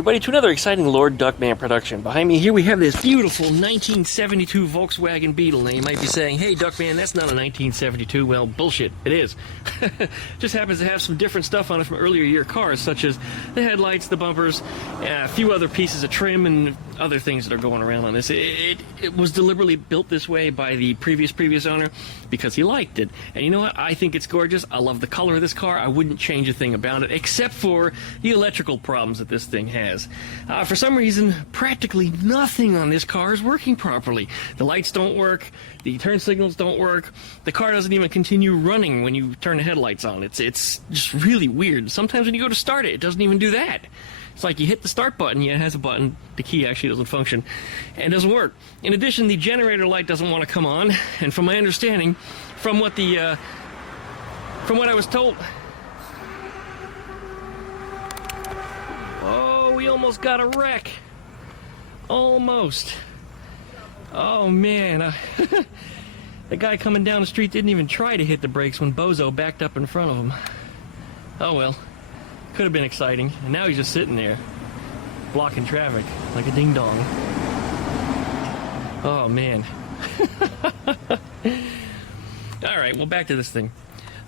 Everybody, to another exciting Lord Duckman production. Behind me here we have this beautiful 1972 Volkswagen Beetle. Now you might be saying, hey Duckman, that's not a 1972. Well, bullshit, it is. Just happens to have some different stuff on it from earlier year cars, such as the headlights, the bumpers, a few other pieces of trim, and other things that are going around on this. It was deliberately built this way by the previous owner because he liked it. And you know what? I think it's gorgeous. I love the color of this car. I wouldn't change a thing about it, except for the electrical problems that this thing has. For some reason, practically nothing on this car is working properly. The lights don't work, the turn signals don't work, the car doesn't even continue running when you turn the headlights on. It's just really weird. Sometimes when you go to start it, it doesn't even do that. It's like you hit the start button, yeah, it has a button, the key actually doesn't function, and it doesn't work. In addition, the generator light doesn't want to come on, and from my understanding, from what I was told... Oh, we almost got a wreck. Almost. Oh, man. The guy coming down the street didn't even try to hit the brakes when Bozo backed up in front of him. Oh, well. Could have been exciting. And now he's just sitting there, blocking traffic like a ding-dong. Oh, man. All right, well, back to this thing.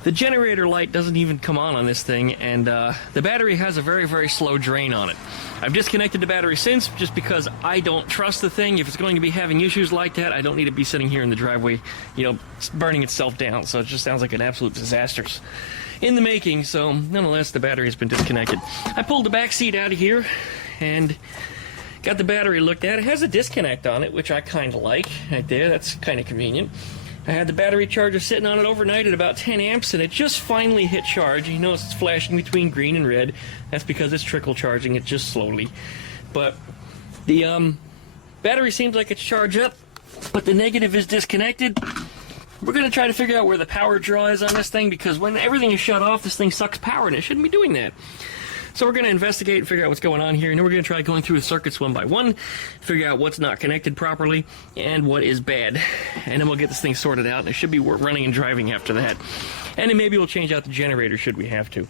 The generator light doesn't even come on this thing, and the battery has a very, very slow drain on it. I've disconnected the battery since, just because I don't trust the thing. If it's going to be having issues like that, I don't need to be sitting here in the driveway, you know, burning itself down. So it just sounds like an absolute disaster in the making. So nonetheless, the battery has been disconnected. I pulled the back seat out of here and got the battery looked at. It has a disconnect on it, which I kind of like right there. That's kind of convenient. I had the battery charger sitting on it overnight at about 10 amps, and it just finally hit charge. You notice it's flashing between green and red. That's because it's trickle charging it just slowly. But the battery seems like it's charged up, but the negative is disconnected. We're going to try to figure out where the power draw is on this thing, because when everything is shut off, this thing sucks power, and it shouldn't be doing that. So we're going to investigate and figure out what's going on here, and then we're going to try going through the circuits one by one, figure out what's not connected properly and what is bad. And then we'll get this thing sorted out, and it should be running and driving after that. And then maybe we'll change out the generator should we have to.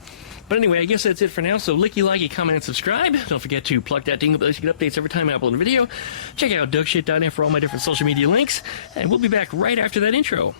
But anyway, I guess that's it for now. So licky, likey, comment, and subscribe. Don't forget to plug that dingle bell so you get updates every time I upload a video. Check out DuckShit.net for all my different social media links, and we'll be back right after that intro.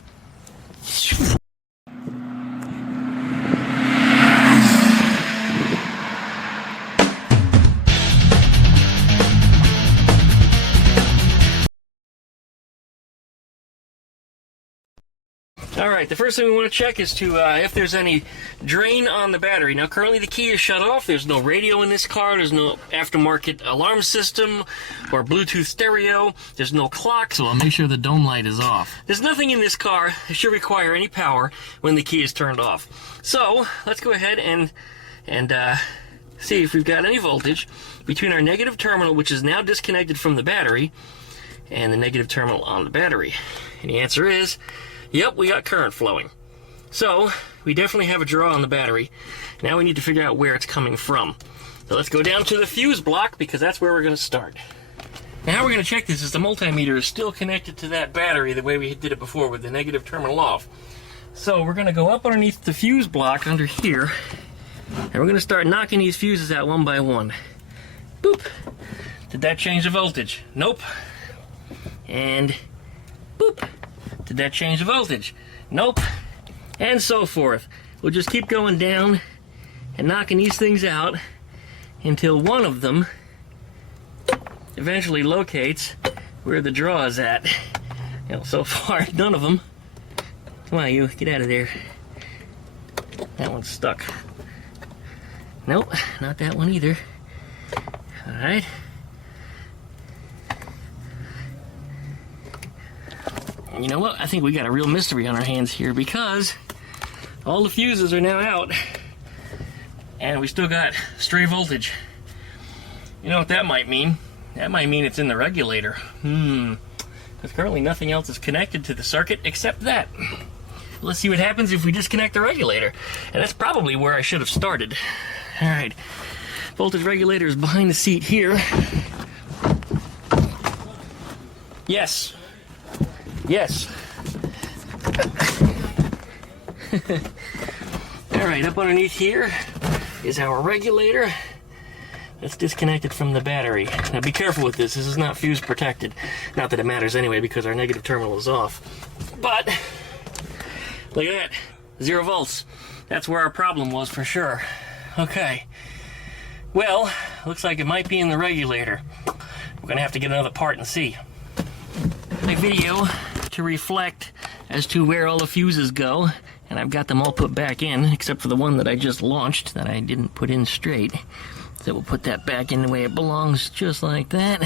Alright, the first thing we want to check is to if there's any drain on the battery. Now currently the key is shut off, there's no radio in this car, there's no aftermarket alarm system or Bluetooth stereo, there's no clock, so I'll make sure the dome light is off. There's nothing in this car that should require any power when the key is turned off. So, let's go ahead and see if we've got any voltage between our negative terminal, which is now disconnected from the battery, and the negative terminal on the battery. And the answer is... yep, we got current flowing. So, we definitely have a draw on the battery. Now we need to figure out where it's coming from. So let's go down to the fuse block, because that's where we're going to start. Now how we're going to check this is the multimeter is still connected to that battery the way we did it before with the negative terminal off. So we're going to go up underneath the fuse block under here, and we're going to start knocking these fuses out one by one. Boop. Did that change the voltage? Nope. And boop. Did that change the voltage? Nope. And so forth. We'll just keep going down and knocking these things out until one of them eventually locates where the draw is at. You know, so far, none of them. Come on, you, get out of there. That one's stuck. Nope, not that one either. Alright. You know what? I think we got a real mystery on our hands here, because all the fuses are now out and we still got stray voltage. You know what that might mean? That might mean it's in the regulator. Because currently nothing else is connected to the circuit except that. Let's see what happens if we disconnect the regulator. And that's probably where I should have started. Alright. Voltage regulator is behind the seat here. Yes. Yes. Alright, up underneath here is our regulator. It's disconnected from the battery. Now be careful with this. This is not fuse protected. Not that it matters anyway because our negative terminal is off. But look at that. 0 volts. That's where our problem was for sure. Okay. Well, looks like it might be in the regulator. We're going to have to get another part and see. My video to reflect as to where all the fuses go, and I've got them all put back in, except for the one that I just launched that I didn't put in straight. So we'll put that back in the way it belongs, just like that.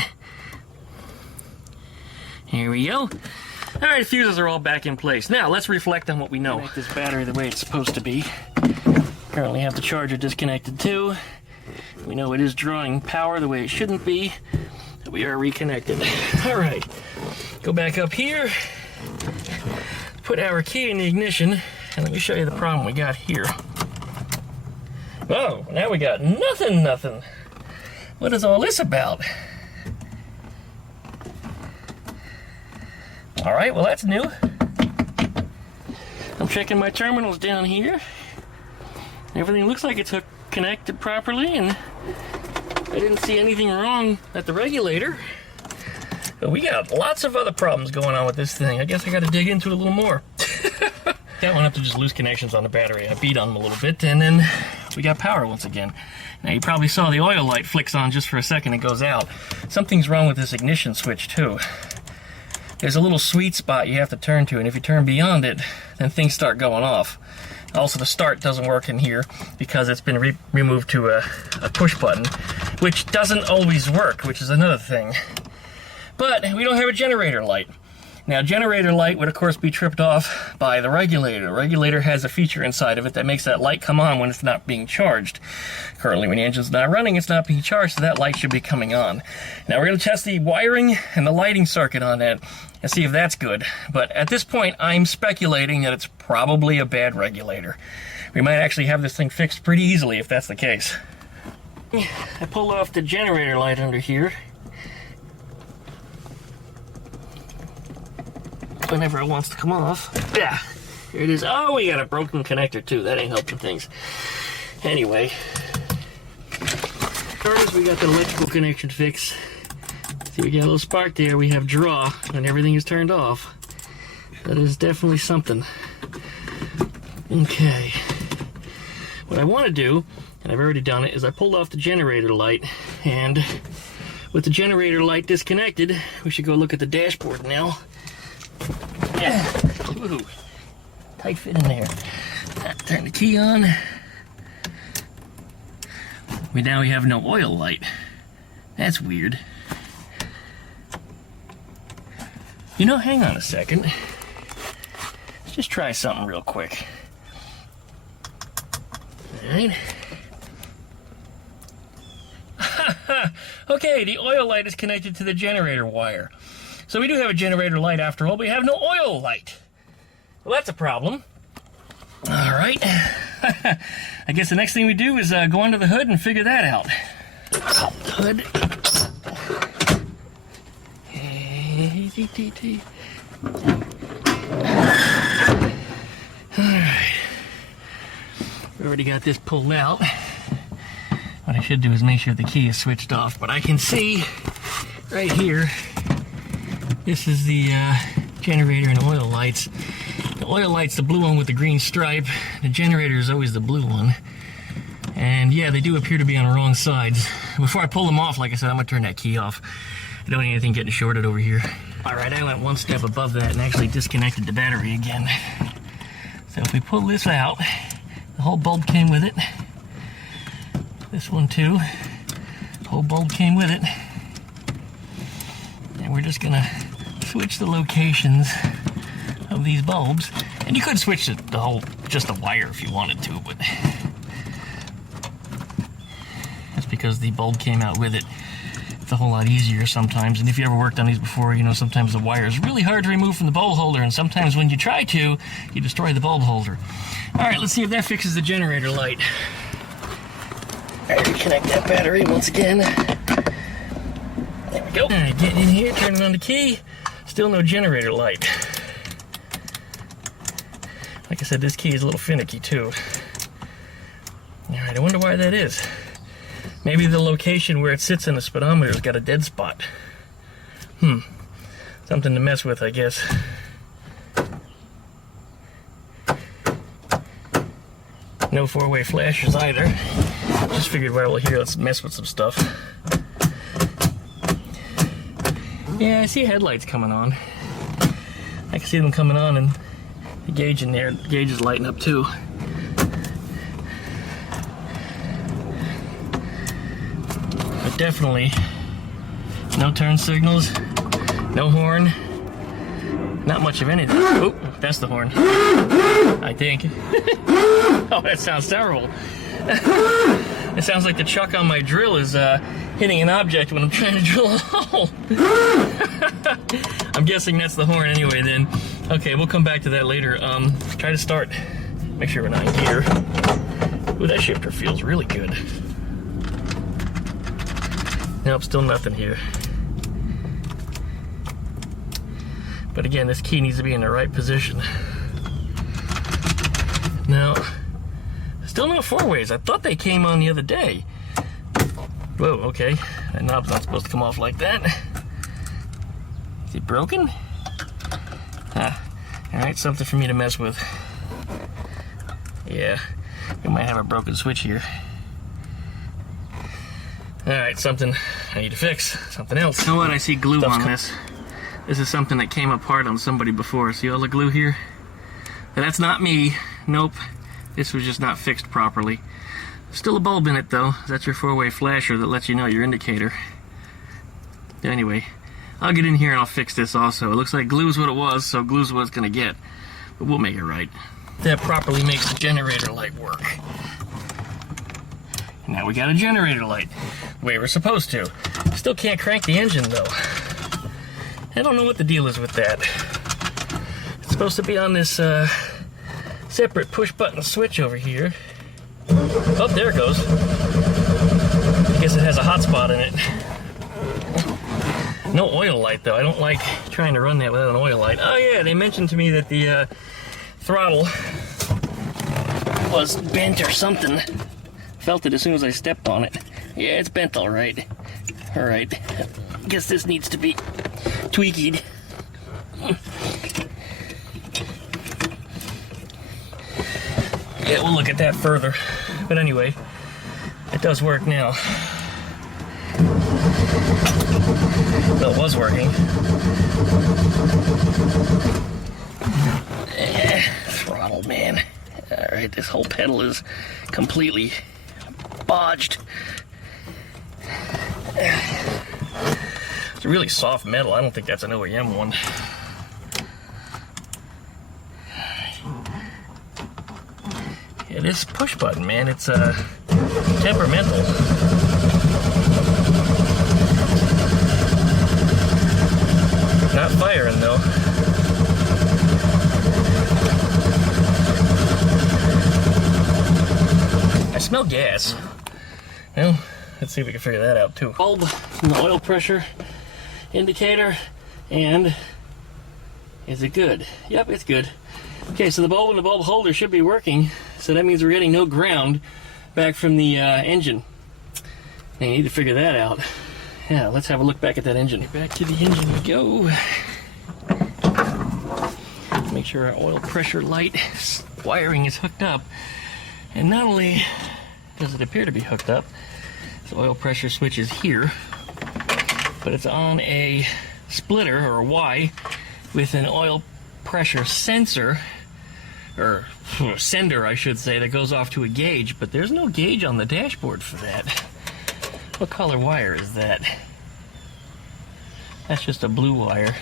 Here we go. Alright, fuses are all back in place. Now, let's reflect on what we know. Make this battery the way it's supposed to be. Currently have the charger disconnected too. We know it is drawing power the way it shouldn't be. So we are reconnected. Alright, go back up here. Put our key in the ignition, and let me show you the problem we got here. Oh, now we got nothing. What is all this about? Alright, well that's new. I'm checking my terminals down here. Everything looks like it's connected properly, and I didn't see anything wrong at the regulator. But we got lots of other problems going on with this thing. I guess I gotta dig into it a little more. That went up to just loose connections on the battery. I beat on them a little bit, and then we got power once again. Now you probably saw the oil light flicks on just for a second and goes out. Something's wrong with this ignition switch too. There's a little sweet spot you have to turn to, and if you turn beyond it, then things start going off. Also, the start doesn't work in here because it's been removed to a push button, which doesn't always work, which is another thing. But we don't have a generator light. Now, generator light would, of course, be tripped off by the regulator. The regulator has a feature inside of it that makes that light come on when it's not being charged. Currently, when the engine's not running, it's not being charged, so that light should be coming on. Now, we're going to test the wiring and the lighting circuit on that and see if that's good. But at this point, I'm speculating that it's probably a bad regulator. We might actually have this thing fixed pretty easily if that's the case. I pulled off the generator light under here. Whenever it wants to come off. Yeah, here it is. Oh, we got a broken connector too. That ain't helping things. Anyway, first we got the electrical connection fixed. See, we got a little spark there. We have draw, and everything is turned off. That is definitely something. Okay. What I want to do, and I've already done it, is I pulled off the generator light, and with the generator light disconnected, we should go look at the dashboard now. Yeah. Woohoo. Tight fit in there. Turn the key on. Now we have no oil light. That's weird. You know, hang on a second. Let's just try something real quick. Alright. Okay, the oil light is connected to the generator wire. So we do have a generator light after all, but we have no oil light. Well, that's a problem. All right. I guess the next thing we do is go under the hood and figure that out. Hood. All right. We already got this pulled out. What I should do is make sure the key is switched off, but I can see right here. This is the generator and oil lights. The oil light's the blue one with the green stripe. The generator is always the blue one. And yeah, they do appear to be on the wrong sides. Before I pull them off, like I said, I'm gonna turn that key off. I don't need anything getting shorted over here. All right, I went one step above that and actually disconnected the battery again. So if we pull this out, the whole bulb came with it. This one too. The whole bulb came with it. And we're just gonna switch the locations of these bulbs, and you could switch the whole, just the wire if you wanted to, but that's because the bulb came out with it. It's a whole lot easier sometimes, and if you ever worked on these before, you know sometimes the wire is really hard to remove from the bulb holder, and sometimes when you try to, you destroy the bulb holder. Alright, let's see if that fixes the generator light. Alright, reconnect that battery once again. There we go. Alright, getting in here, turning on the key. Still no generator light. Like I said, this key is a little finicky too. Alright, I wonder why that is. Maybe the location where it sits in the speedometer's got a dead spot. Something to mess with, I guess. No four-way flashers either. Just figured while we're here, let's mess with some stuff. Yeah, I see headlights coming on. I can see them coming on, and the gauge in there, the gauge is lighting up too. But definitely no turn signals, no horn, not much of anything. Oh, that's the horn, I think. Oh, that sounds terrible. It sounds like the chuck on my drill is hitting an object when I'm trying to drill a hole. I'm guessing that's the horn anyway then. Okay, we'll come back to that later. Try to start. Make sure we're not in gear. Ooh, that shifter feels really good. Nope, still nothing here. But again, this key needs to be in the right position. Now, still no four-ways. I thought they came on the other day. Whoa, okay. That knob's not supposed to come off like that. Is it broken? Alright, something for me to mess with. Yeah, we might have a broken switch here. Alright, something I need to fix. Something else. You know what? I see glue on this. This is something that came apart on somebody before. See all the glue here? But that's not me. Nope. This was just not fixed properly. Still a bulb in it though. That's your four-way flasher that lets you know your indicator. Anyway, I'll get in here and I'll fix this also. It looks like glue's what it was, so glue's what it's gonna get. But we'll make it right. That properly makes the generator light work. Now we got a generator light. The way we're supposed to. Still can't crank the engine though. I don't know what the deal is with that. It's supposed to be on this separate push button switch over here. Oh, there it goes. I guess it has a hot spot in it. No oil light though. I don't like trying to run that without an oil light. Oh yeah, they mentioned to me that the throttle was bent or something. Felt it as soon as I stepped on it. Yeah, it's bent all right. All right. Guess this needs to be tweaked. Yeah, we'll look at that further. But anyway, it does work now. Well, it was working. Throttle, man. Alright, this whole pedal is completely bodged. It's a really soft metal. I don't think that's an OEM one. Yeah, this push button, man, it's temperamental. Not firing though. I smell gas. Well, let's see if we can figure that out too. Bulb and the oil pressure indicator, and is it good? Yep, it's good. Okay, so the bulb and the bulb holder should be working, so that means we're getting no ground back from the engine. And you need to figure that out. Yeah, let's have a look back at that engine. Back to the engine we go. Make sure our oil pressure light wiring is hooked up. And not only does it appear to be hooked up, the oil pressure switch is here, but it's on a splitter, or a Y, with an oil pressure sensor, or sender I should say, that goes off to a gauge, but there's no gauge on the dashboard for that. What color wire is that? That's just a blue wire.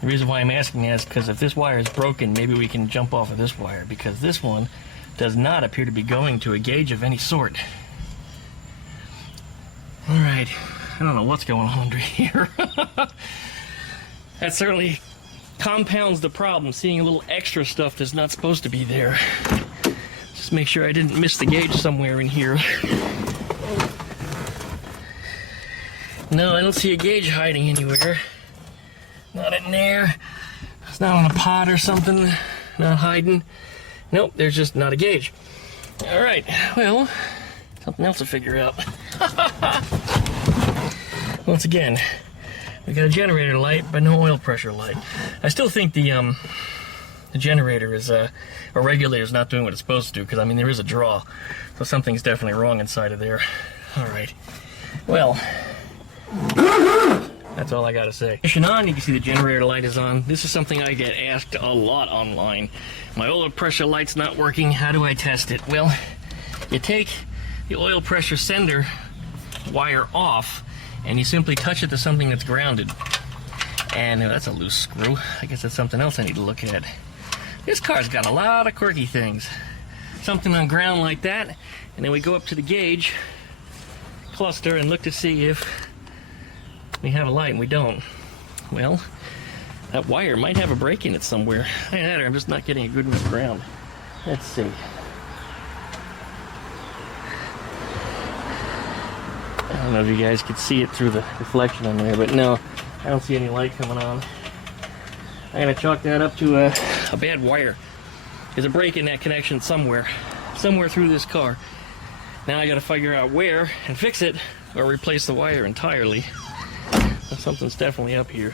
The reason why I'm asking that is because if this wire is broken, maybe we can jump off of this wire, because this one does not appear to be going to a gauge of any sort. Alright, I don't know what's going on under here. That certainly compounds the problem, seeing a little extra stuff that's not supposed to be there. Just make sure I didn't miss the gauge somewhere in here. No, I don't see a gauge hiding anywhere. Not in there. It's not on a pot or something. Not hiding. Nope, there's just not a gauge. Alright, well, something else to figure out. Once again, we got a generator light, but no oil pressure light. I still think the generator is, or regulator is not doing what it's supposed to do, because I mean there is a draw, so something's definitely wrong inside of there. All right, well, that's all I gotta say. Ignition on, you can see the generator light is on. This is something I get asked a lot online. My oil pressure light's not working, how do I test it? Well, you take the oil pressure sender wire off, and you simply touch it to something that's grounded. And that's a loose screw. I guess that's something else I need to look at. This car's got a lot of quirky things. Something on ground like that, and then we go up to the gauge cluster and look to see if we have a light, and we don't. Well, that wire might have a break in it somewhere. I'm just not getting a good enough ground. Let's see. I don't know if you guys could see it through the reflection on there, but no, I don't see any light coming on. I'm gonna chalk that up to a bad wire. There's a break in that connection somewhere through this car. Now I gotta figure out where and fix it, or replace the wire entirely. So something's definitely up here.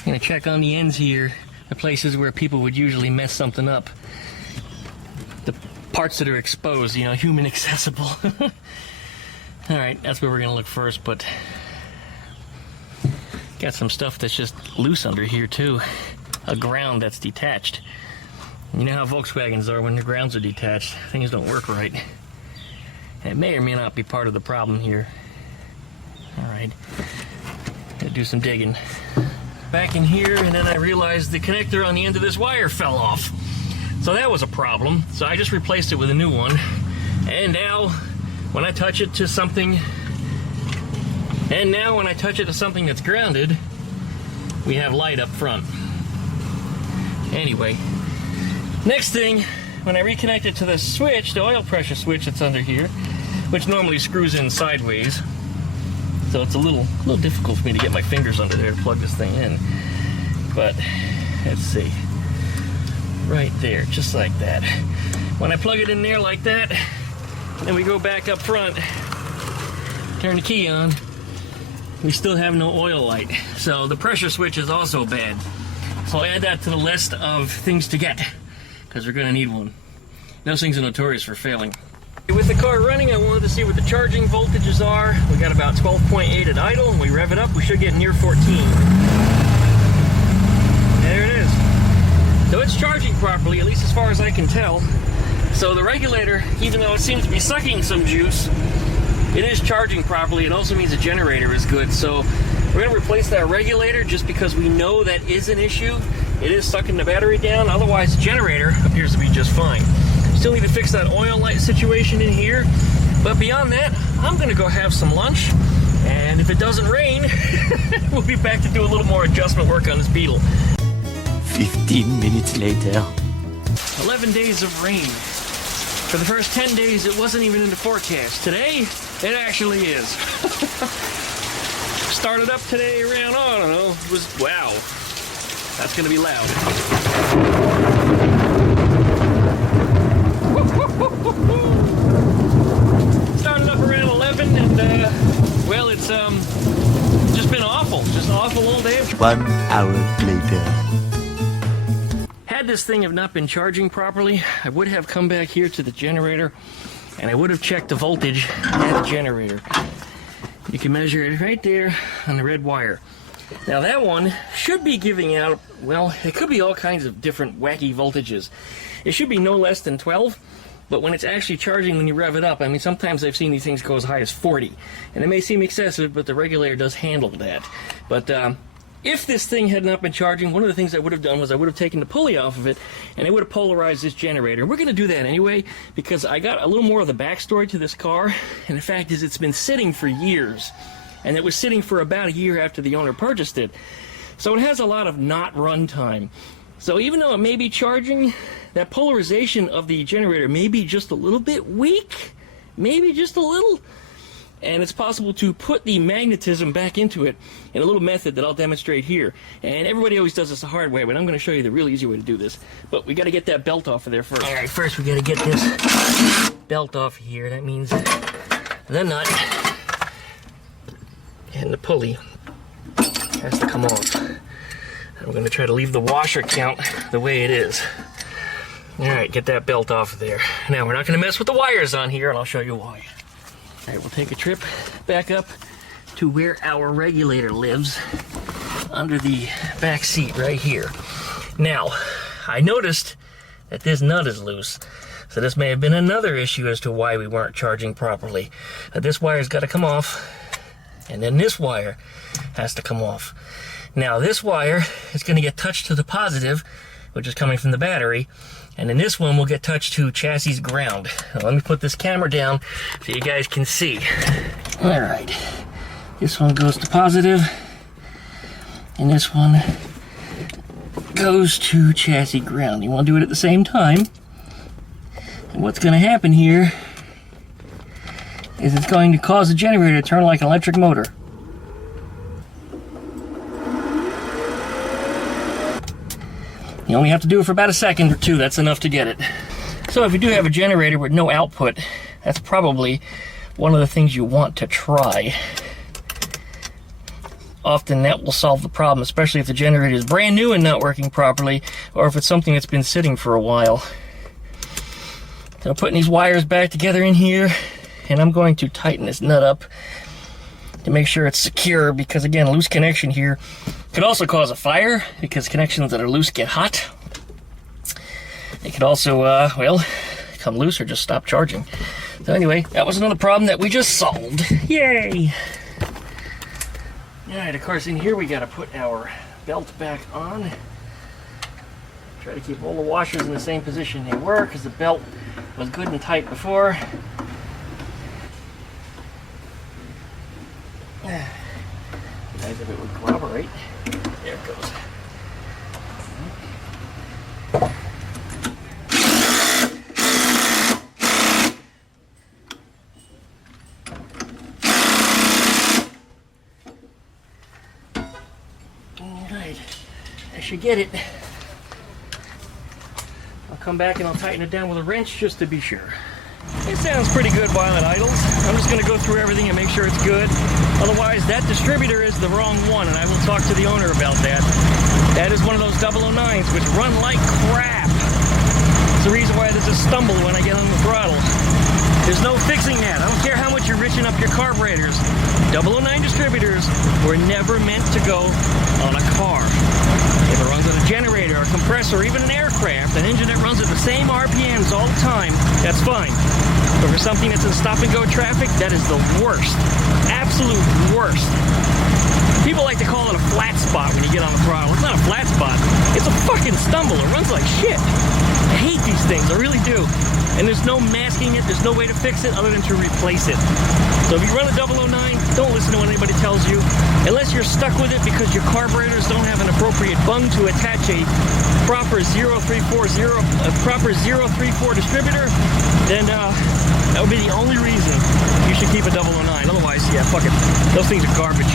I'm gonna check on the ends here, the places where people would usually mess something up. The parts that are exposed, you know, human accessible. Alright, that's where we're gonna look first, but got some stuff that's just loose under here too. A ground that's detached. You know how Volkswagens are when the grounds are detached. Things don't work right. It may or may not be part of the problem here. Alright, gonna do some digging. Back in here, and then I realized the connector on the end of this wire fell off. So that was a problem. So I just replaced it with a new one. And now, when I touch it to something, that's grounded, we have light up front. Anyway, next thing, when I reconnect it to the switch, the oil pressure switch that's under here, which normally screws in sideways, so it's a little difficult for me to get my fingers under there to plug this thing in. But let's see, right there, just like that. When I plug it in there like that, then we go back up front, turn the key on, we still have no oil light. So the pressure switch is also bad. So I'll add that to the list of things to get, because we're gonna need one. Those things are notorious for failing. With the car running, I wanted to see what the charging voltages are. We got about 12.8 at idle, and we rev it up, we should get near 14. There it is. So it's charging properly, at least as far as I can tell. So the regulator, even though it seems to be sucking some juice, it is charging properly. It also means the generator is good. So we're going to replace that regulator just because we know that is an issue. It is sucking the battery down. Otherwise, the generator appears to be just fine. Still need to fix that oil light situation in here. But beyond that, I'm going to go have some lunch. And if it doesn't rain, we'll be back to do a little more adjustment work on this Beetle. 15 minutes later. 11 days of rain. For the first 10 days, it wasn't even in the forecast. Today, it actually is. Started up today around, I don't know, it was, wow. That's gonna be loud. Started up around 11 and, well, it's just been awful. Just an awful all day. 1 hour later. Had this thing have not been charging properly, I would have come back here to the generator and I would have checked the voltage at the generator. You can measure it right there on the red wire. Now that one should be giving out, well, it could be all kinds of different wacky voltages. It should be no less than 12, but when it's actually charging when you rev it up, I mean, sometimes I've seen these things go as high as 40. And it may seem excessive, but the regulator does handle that. But if this thing had not been charging, one of the things I would have done was I would have taken the pulley off of it and I would have polarized this generator. We're going to do that anyway because I got a little more of the backstory to this car, and the fact is it's been sitting for years, and it was sitting for about a year after the owner purchased it. So it has a lot of not run time. So even though it may be charging, that polarization of the generator may be just a little bit weak, maybe just a little. And it's possible to put the magnetism back into it in a little method that I'll demonstrate here. And everybody always does this the hard way, but I'm going to show you the real easy way to do this. But we got to get that belt off of there first. All right, first we got to get this belt off of here. That means the nut and the pulley has to come off. I'm going to try to leave the washer count the way it is. Alright, get that belt off of there. Now, we're not going to mess with the wires on here, and I'll show you why. Alright, we'll take a trip back up to where our regulator lives, under the back seat right here. Now, I noticed that this nut is loose, so this may have been another issue as to why we weren't charging properly. This wire's got to come off, and then this wire has to come off. Now this wire is going to get touched to the positive, which is coming from the battery, and then this one will get touched to chassis ground. Now let me put this camera down so you guys can see. Alright, this one goes to positive, and this one goes to chassis ground. You want to do it at the same time, and what's going to happen here is it's going to cause the generator to turn like an electric motor. You only have to do it for about a second or two. That's enough to get it. So if you do have a generator with no output, that's probably one of the things you want to try. Often that will solve the problem, especially if the generator is brand new and not working properly, or if it's something that's been sitting for a while. So I'm putting these wires back together in here, and I'm going to tighten this nut up to make sure it's secure, because again, loose connection here could also cause a fire, because connections that are loose get hot. They could also, well, come loose or just stop charging. So anyway, that was another problem that we just solved. Yay! Alright, of course in here we gotta put our belt back on. Try to keep all the washers in the same position they were, because the belt was good and tight before. Nice if it would corroborate. There it goes. Alright, I should get it. I'll come back and I'll tighten it down with a wrench just to be sure. It sounds pretty good while it idles. I'm just going to go through everything and make sure it's good. Otherwise, that distributor is the wrong one, and I will talk to the owner about that. That is one of those 009s, which run like crap. It's the reason why there's a stumble when I get on the throttle. There's no fixing that. I don't care how much you're riching up your carburetors. 009 distributors were never meant to go on a car. If it runs on a generator, a compressor, or even an aircraft, an engine that runs at the same RPMs all the time, that's fine. But for something that's in stop-and-go traffic, that is the worst. Absolute worst. People like to call it a flat spot when you get on the throttle. It's not a flat spot. It's a fucking stumble. It runs like shit. I hate these things. I really do. And there's no masking it. There's no way to fix it other than to replace it. So if you run a 009, don't listen to what anybody tells you. Unless you're stuck with it because your carburetors don't have an appropriate bung to attach a proper 0334 distributor, then that would be the only reason you should keep a 009. Otherwise, yeah, fuck it. Those things are garbage.